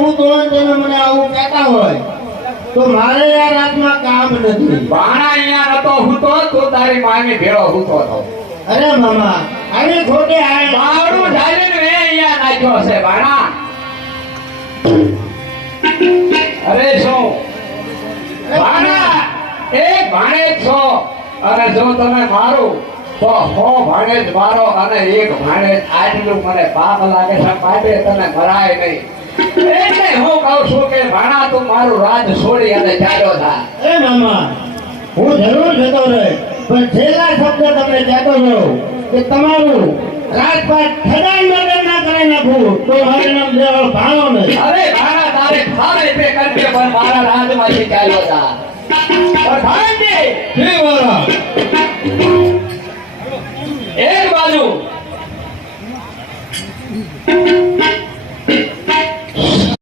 હું તો તમે મને આવું કહેતા હોય તો મારે યાર રાતમાં કામ નથી. બાણા અહીંયા નતો હૂતો તું તારી માની ભેળો હૂતો હતો. અરે મામા આવી ખોટે આય બાવડું ઝાલીને મેં અહીંયા નાખ્યો છે બાણા. અરે શું બાણા એક ભાણેજ છો અને જો તમે મારું તો 100 ભાણેજ મારો અને એક ભાણેજ આટલું મને પાપ લાગે છે માટે તને મરાય નહીં. એટલે હું કહું છું કે ભાણા તું મારું રાજ છોડી અને ચાલ્યો થા. એ મામા હું જરૂર જતો રહે પણ છેલ્લા શબ્દ તમને કહેતો રહું કે તમારું રાજપાટ ખદાન વગર ના કરી નાખું તો મારું નામ દેવળ ભાણો નહીં. અરે ભાણા તારે ખાવે તે કરજે પણ મારા રાજમાંથી ચાલ્યો થા. પણ ભાણજી જી વાળા એક બાજુ